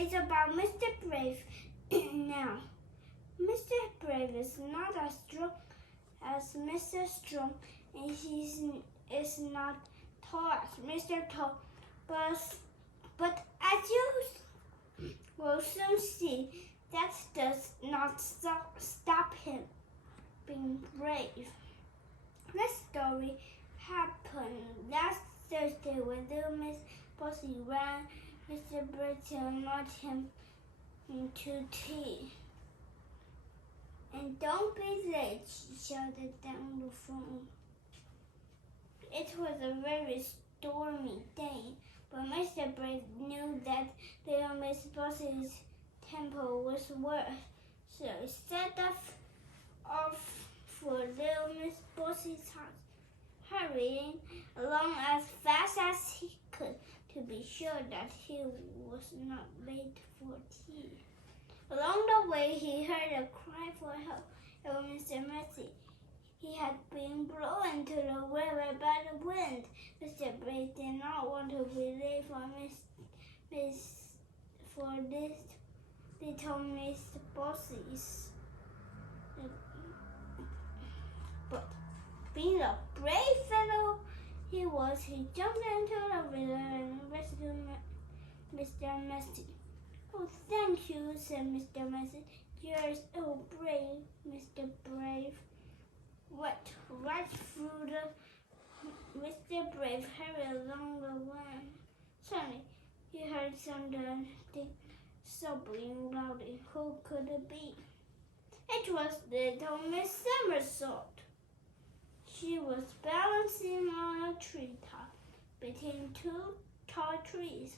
is about Mr. Brave. Now, Mr. Brave is not as strong as Mr. Strong, and he is not tall as Mr. Tall. But as you will soon see, that does not stop him being brave. This story happened last Thursday when little Miss Bossy ran Mr. Brave to invite him to tea. And don't be late, she shouted down the phone. It was a very stormy day, but Mr. Brave knew that little Miss Bossy's temper was worse, so he set off for little Miss Bossy's house, hurrying along as fast as he could to be sure that he was not late for tea. Along the way, he heard a cry for help. It was Mr. Mercy. He had been blown to the river by the wind. Mr. Brave did not want to be late for this little Miss Bossy's. But being a brave fellow he jumped into the river and rescued Mr. Mercy. Oh, thank you, said Mr. Mercy. You're so brave, Mr. Brave. Went right through Mr. Brave hurried along the way. Suddenly, he heard something sobbing loudly. Who could it be? It was little Miss Somersault. She was balancing on a treetop between two tall trees.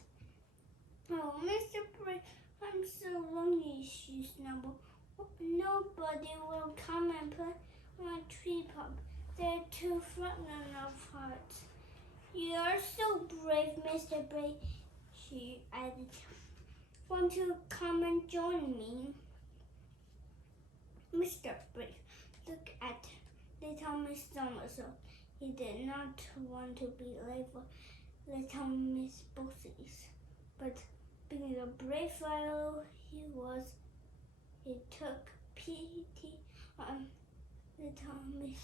Oh, Mr. Brave, I'm so lonely, she snubbled. Nobody will come and play on a tree top. They're too frightened of heights. You're so brave, Mr. Brave, she added. Want to come and join me? Mr. Brave looked at little Miss Somersault. He did not want to be late for little Miss Bossy's, but being the brave fellow he was, he took pity on little Miss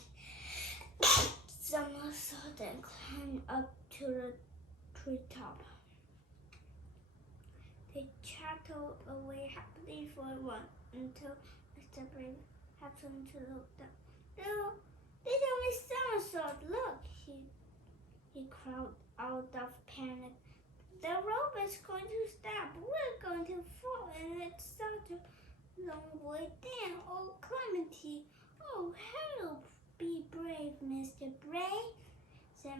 Somersault and climbed up to the treetop. They chatted away happily for a while until Mr. Brave happened to look down. Little Miss Somersault, look! He cried out of panic. The rope is going to stop. We're going to fall, and it's such a long way down. Oh, Clemency! Oh, help! Be brave, Mr. Brave, said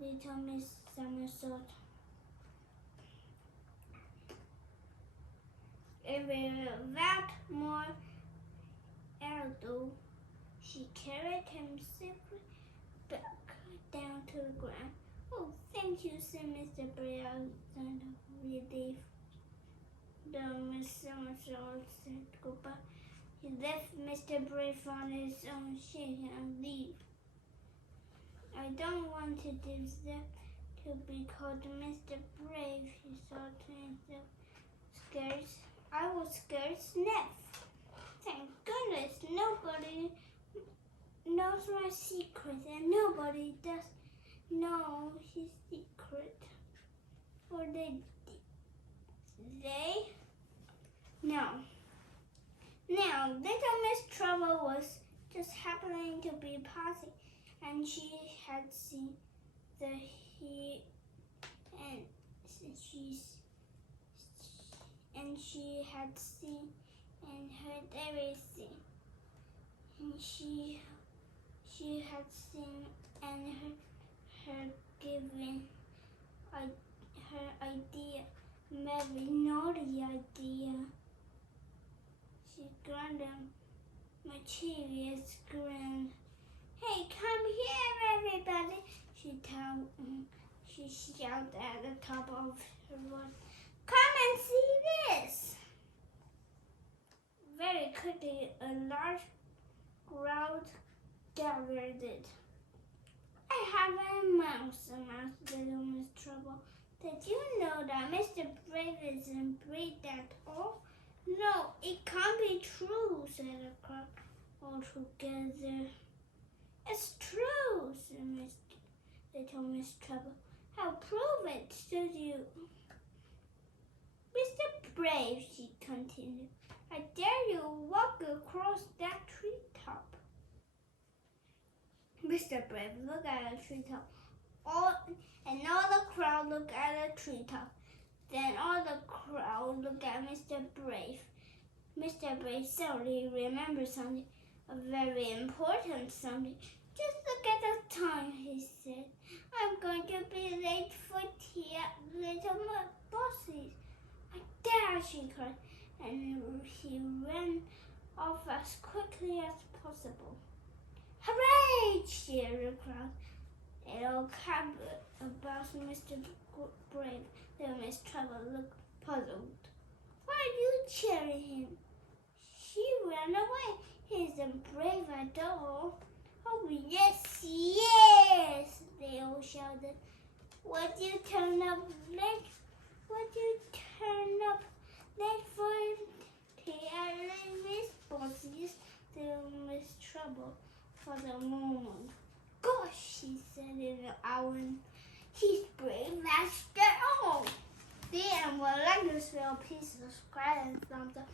little Miss Somersault. And without more ado, she carried him safely back down to the ground. Oh, thank you, said Mr. Brave, sign of relief. The Miss Somersault said goodbye. He left Mr. Brave on his own shake and leave. I don't want to deserve to be called Mr. Brave, he thought to himself. I was scared stiff. Thank goodness nobody knows my secret, and nobody does know his secret. Or Now, little Miss Trouble was just happening to be passing, and she had seen she had seen and heard everything. And she had seen and heard giving her idea, very naughty idea. She grinned a mischievous grin. Hey, come here, everybody! She shouted at the top of her voice. Come and see this! Very quickly, a large crowd gathered. I have a mouse, announced little Miss Trouble. Did you know so that Mr. Brave isn't brave at all? No, it can't be true, said the crowd all together. It's true, said little Miss Trouble. I'll prove it to you. Mr. Brave, she continued, I dare you walk across that treetop. Mr. Brave looked at the treetop, all the crowd looked at the treetop. Then all the crowd looked at Mr. Brave. Mr. Brave suddenly remembered something, a very important something. Just look at the time, he said. I'm going to be late for tea at Little Bossy's. I dare, she cried, and he ran off as quickly as possible. Hooray! cheered the crowd. They all clapped about Mr. Brave. Little Miss Trouble looked puzzled. Why are you cheering him? She ran away. He isn't brave at all. Oh, yes, yes, they all shouted. Would you turn up late? Would you turn up late for tea at Miss Bossy's? Little Miss Trouble for the moment. Gosh, she said in an hour. He's brave after all. The end. Well, like this video, please subscribe and thumbs up.